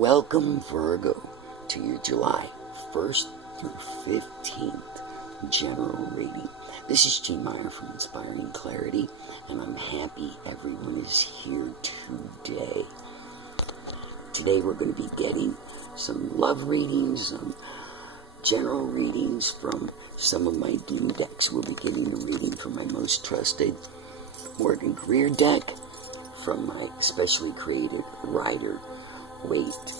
Welcome, Virgo, to your July 1st through 15th general reading. This is G. Meyer from Inspiring Clarity, and I'm happy everyone is here today. Today we're going to be getting some love readings, some general readings from some of my new decks. We'll be getting a reading from my most trusted Morgan Career deck, from my specially created Rider Waite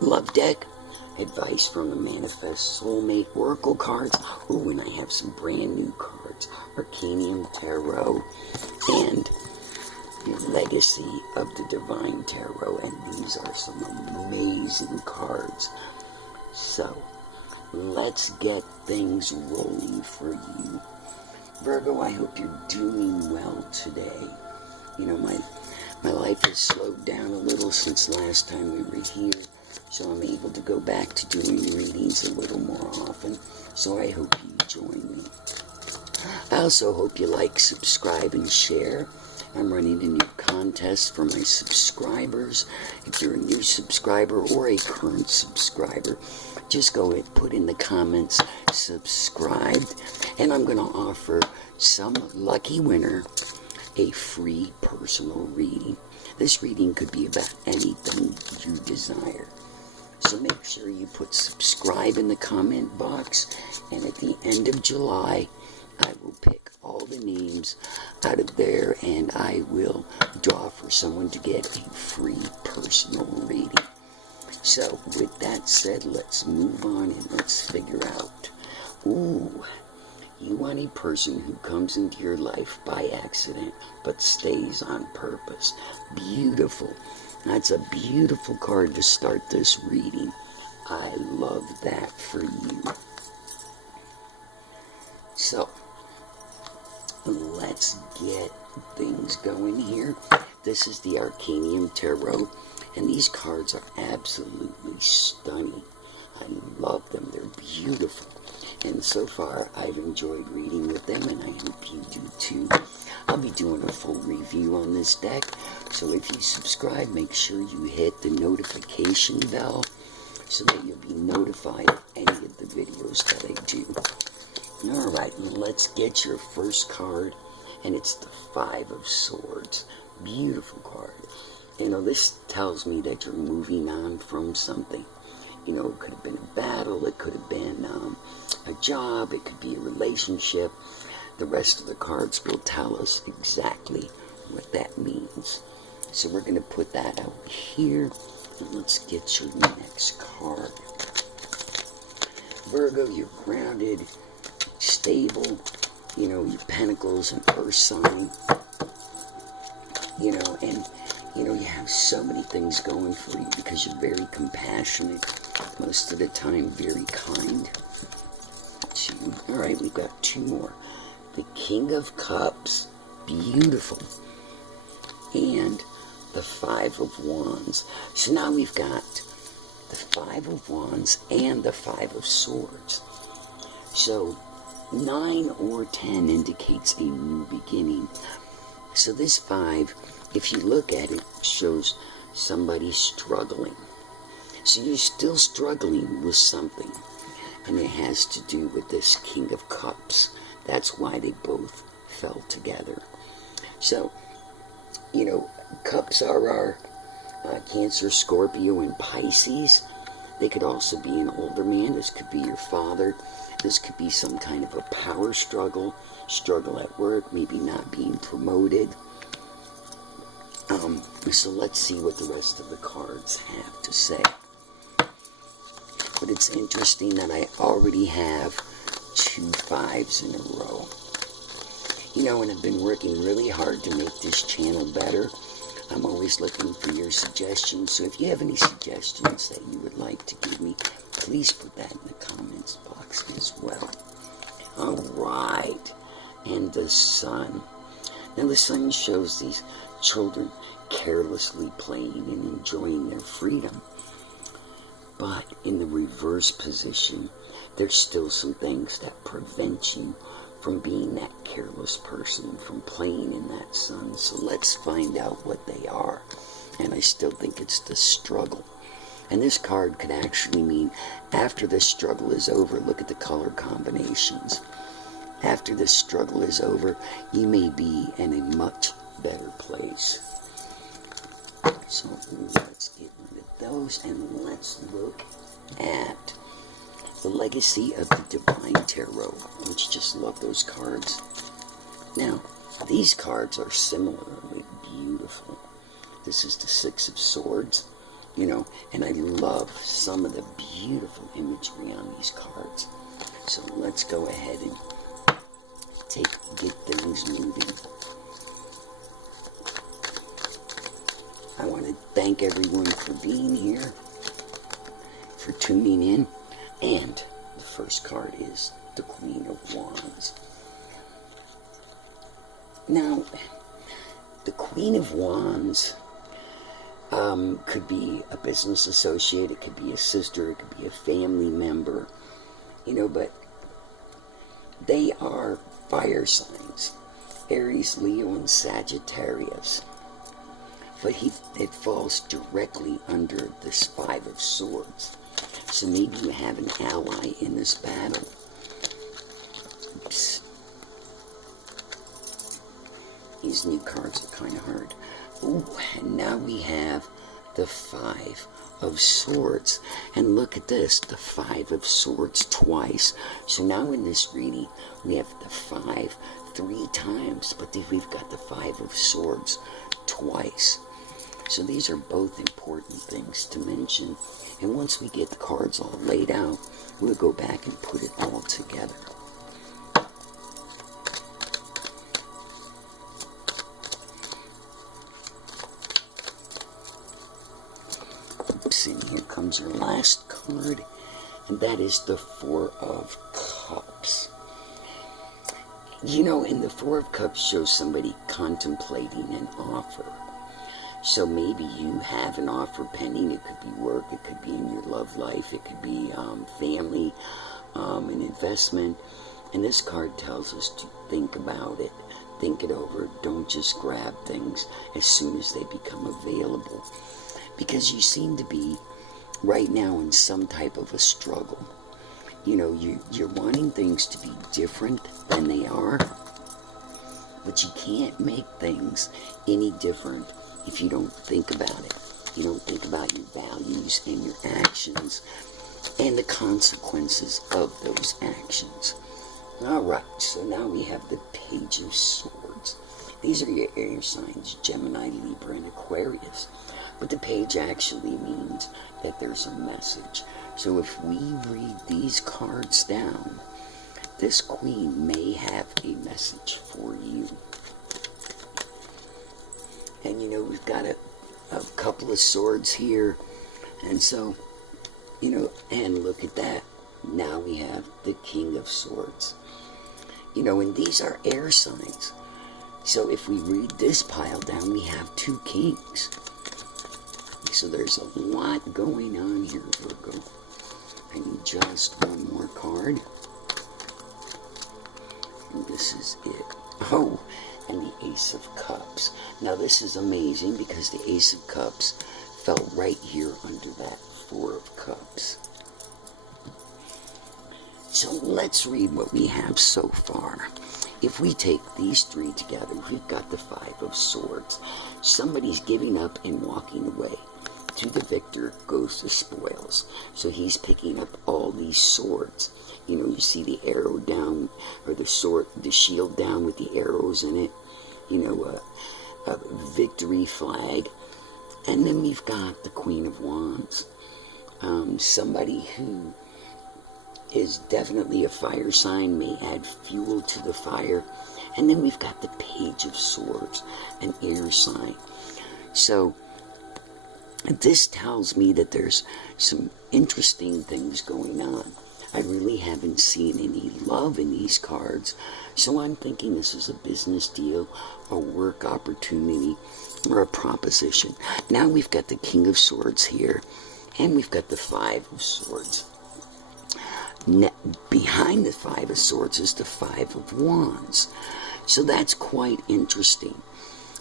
love deck, advice from the Manifest Soulmate Oracle cards. Oh, and I have some brand new cards, Arcanium Tarot and the Legacy of the Divine Tarot, and these are some amazing cards. So let's get things rolling for you, Virgo. I hope you're doing well today. You know, my life has slowed down a little since last time we were here, so I'm able to go back to doing readings a little more often, so I hope you join me. I also hope you like, subscribe, and share. I'm running a new contest for my subscribers. If you're a new subscriber or a current subscriber, just go ahead, put in the comments, subscribed, and I'm going to offer some lucky winner a free personal reading. This reading could be about anything you desire. So make sure you put subscribe in the comment box, and at the end of July, I will pick all the names out of there, and I will draw for someone to get a free personal reading. So with that said, let's move on and let's figure out. Ooh. You want a person who comes into your life by accident, but stays on purpose. Beautiful. That's a beautiful card to start this reading. I love that for you. So, let's get things going here. This is the Arcanium Tarot, and these cards are absolutely stunning. I love them. They're beautiful. And so far, I've enjoyed reading with them, and I hope you do too. I'll be doing a full review on this deck, so if you subscribe, make sure you hit the notification bell so that you'll be notified of any of the videos that I do. Alright, let's get your first card, and it's the Five of Swords. Beautiful card. You know, this tells me that you're moving on from something. You know, it could have been a battle, it could have been a job, it could be a relationship. The rest of the cards will tell us exactly what that means. So we're going to put that out here, and let's get your next card. Virgo, you're grounded, stable, you know, your Pentacles and Earth sign, you know, and you know, you have so many things going for you because you're very compassionate, most of the time very kind. Alright, we've got two more. The King of Cups, beautiful, and the Five of Wands. So now we've got the Five of Wands and the Five of Swords. So 9 or 10 indicates a new beginning. So this 5, if you look at it, shows somebody struggling. So you're still struggling with something, and it has to do with this King of Cups. That's why they both fell together. So, you know, cups are our Cancer, Scorpio, and Pisces. They could also be an older man. This could be your father. This could be some kind of a power struggle at work, maybe not being promoted. So let's see what the rest of the cards have to say. But it's interesting that I already have 2 5s in a row. You know, and I've been working really hard to make this channel better. I'm always looking for your suggestions, so if you have any suggestions that you would like to give me, please put that in the comments box as well. Alright, and the Sun. Now the Sun shows these children carelessly playing and enjoying their freedom. But in the reverse position, there's still some things that prevent you from being that careless person, from playing in that sun. So let's find out what they are. And I still think it's the struggle. And this card could actually mean after the struggle is over. Look at the color combinations. After the struggle is over, you may be in a much better place. So let's get rid of those and let's look at the Legacy of the Divine Tarot. Let's just love those cards. Now, these cards are similarly beautiful. This is the Six of Swords, you know, and I love some of the beautiful imagery on these cards. So let's go ahead and get things moving. I want to thank everyone for being here, for tuning in, and the first card is the Queen of Wands. Now, the Queen of Wands could be a business associate, it could be a sister, it could be a family member, you know, but they are fire signs, Aries, Leo, and Sagittarius. But it falls directly under this Five of Swords. So maybe you have an ally in this battle. Oops. These new cards are kind of hard. Ooh, and now we have the Five of Swords. And look at this, the Five of Swords twice. So now in this reading, we have the Five 3 times, but then we've got the Five of Swords twice. So these are both important things to mention. And once we get the cards all laid out, we'll go back and put it all together. Oops, and here comes our last card, and that is the Four of Cups. You know, and the Four of Cups shows somebody contemplating an offer. So maybe you have an offer pending. It could be work, it could be in your love life, it could be family, an investment. And this card tells us to think about it, think it over. Don't just grab things as soon as they become available. Because you seem to be right now in some type of a struggle. You know, you're wanting things to be different than they are, but you can't make things any different if you don't think about it. You don't think about your values and your actions and the consequences of those actions. Alright, so now we have the Page of Swords. These are your air signs, Gemini, Libra, and Aquarius. But the page actually means that there's a message. So if we read these cards down, this queen may have a message for you. And you know, we've got a couple of swords here. And so, you know, and look at that. Now we have the King of Swords. You know, and these are air signs. So if we read this pile down, we have 2 kings. So there's a lot going on here, Virgo. I need just one more card. And this is it. Oh, and the Ace of Cups. Now this is amazing because the Ace of Cups fell right here under that Four of Cups. So let's read what we have so far. If we take these 3 together, we've got the Five of Swords. Somebody's giving up and walking away. To the victor goes the spoils. So he's picking up all these swords. You know, you see the arrow down, or the sword, the shield down with the arrows in it. You know, a victory flag. And then we've got the Queen of Wands. Somebody who is definitely a fire sign, may add fuel to the fire. And then we've got the Page of Swords, an air sign. So this tells me that there's some interesting things going on. I really haven't seen any love in these cards, so I'm thinking this is a business deal, a work opportunity, or a proposition. Now we've got the King of Swords here, and we've got the Five of Swords. Behind the Five of Swords is the Five of Wands. So that's quite interesting,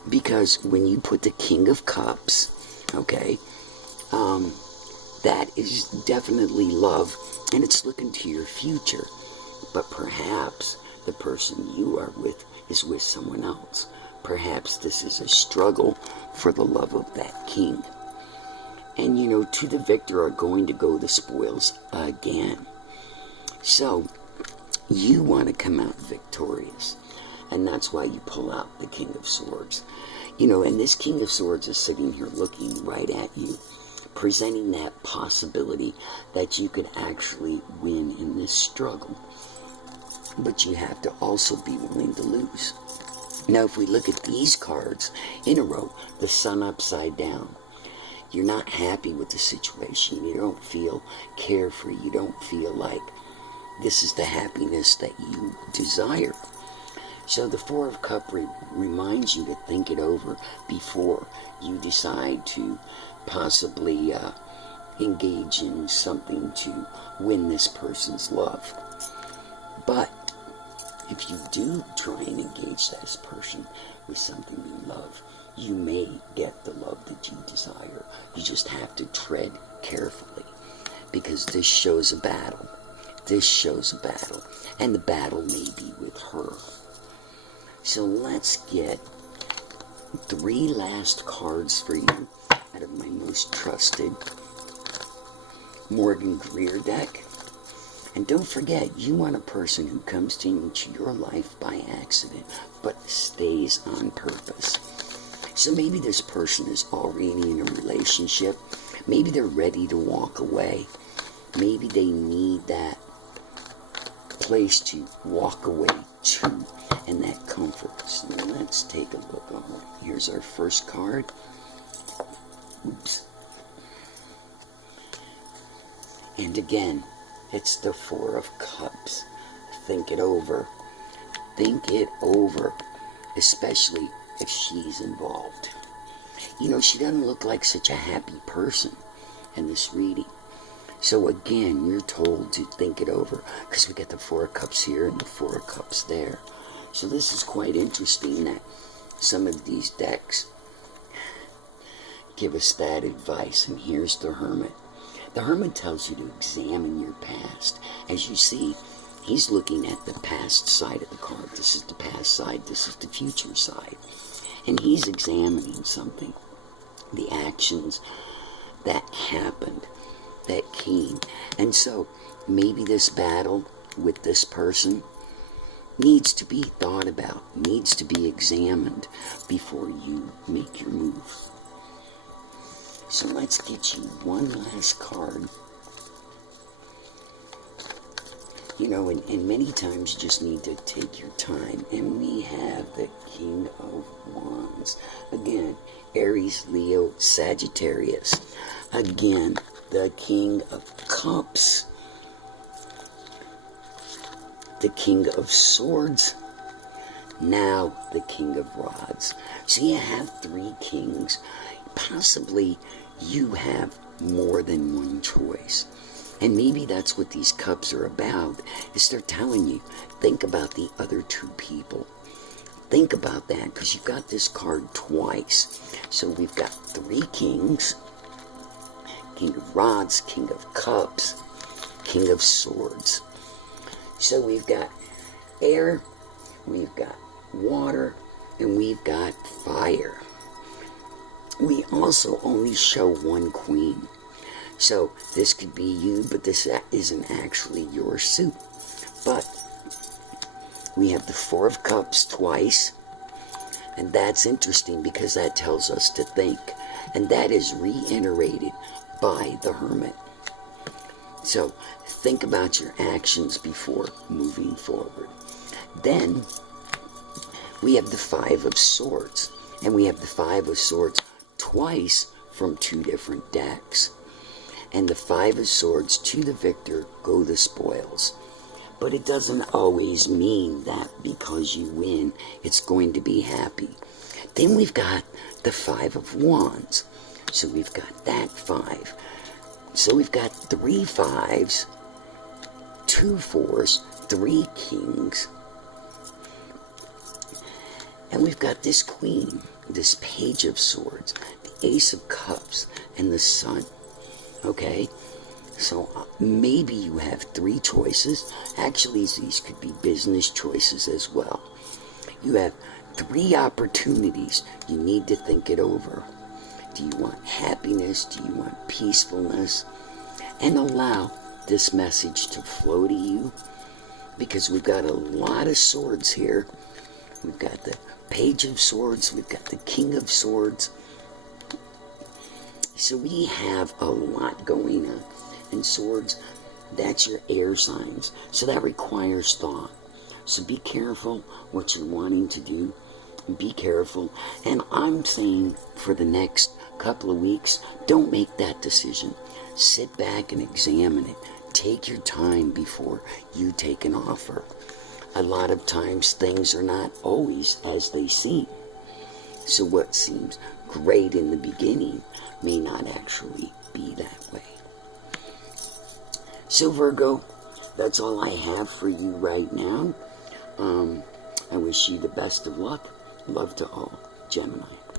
because when you put the King of Cups, okay, that is definitely love, and it's looking to your future. But perhaps the person you are with is with someone else. Perhaps this is a struggle for the love of that king. And you know, to the victor are going to go the spoils again. So, you want to come out victorious. And that's why you pull out the King of Swords. You know, and this King of Swords is sitting here looking right at you, presenting that possibility that you could actually win in this struggle. But you have to also be willing to lose. Now, if we look at these cards in a row, the sun upside down, you're not happy with the situation. You don't feel carefree. You don't feel like this is the happiness that you desire. So the Four of Cups reminds you to think it over before you decide to possibly engage in something to win this person's love. But if you do try and engage this person with something you love, you may get the love that you desire. You just have to tread carefully, because this shows a battle. This shows a battle, and the battle may be with her. So let's get 3 last cards for you out of my most trusted Morgan Greer deck. And don't forget, you want a person who comes into your life by accident, but stays on purpose. So maybe this person is already in a relationship. Maybe they're ready to walk away. Maybe they need that place to walk away to, and that comfort. So let's take a look. Here's our first card. Oops. And again, it's the Four of Cups. Think it over. Think it over, especially if she's involved. You know, she doesn't look like such a happy person in this reading. So again, you're told to think it over, because we get the Four of Cups here and the Four of Cups there. So this is quite interesting that some of these decks give us that advice. And here's the Hermit. The Hermit tells you to examine your past. As you see, he's looking at the past side of the card. This is the past side, this is the future side. And he's examining something. The actions that happened, that came. And so, maybe this battle with this person needs to be thought about, needs to be examined before you make your move. So let's get you one last card. You know, and many times you just need to take your time. And we have the King of Wands. Again, Aries, Leo, Sagittarius. Again, the King of Cups. The King of Swords. Now the King of Rods. So you have 3 kings. Possibly you have more than one choice. And maybe that's what these cups are about, is they're telling you, think about the other 2 people. Think about that, because you've got this card twice. So we've got 3 kings. King of Rods, King of Cups, King of Swords. So we've got air, we've got water, and we've got fire. We also only show 1 queen. So this could be you, but this isn't actually your suit. But we have the Four of Cups twice. And that's interesting, because that tells us to think. And that is reiterated by the Hermit. So think about your actions before moving forward. Then we have the Five of Swords. And we have the Five of Swords twice from 2 different decks. And the Five of Swords, to the victor go the spoils. But it doesn't always mean that because you win, it's going to be happy. Then we've got the Five of Wands. So we've got that 5. So we've got 3 5s, 2 4s, 3 kings. And we've got this Queen, this Page of Swords, the Ace of Cups, and the Sun. Okay? So maybe you have 3 choices. Actually, these could be business choices as well. You have 3 opportunities. You need to think it over. Do you want happiness? Do you want peacefulness? And allow this message to flow to you, because we've got a lot of swords here. We've got the Page of Swords. We've got the King of Swords. So we have a lot going on. And swords, that's your air signs. So that requires thought. So be careful what you're wanting to do. Be careful. And I'm saying for the next couple of weeks, don't make that decision. Sit back and examine it. Take your time before you take an offer. A lot of times things are not always as they seem. So what seems great in the beginning may not actually be that way. So Virgo, that's all I have for you right now. I wish you the best of luck. Love to all. Gemini.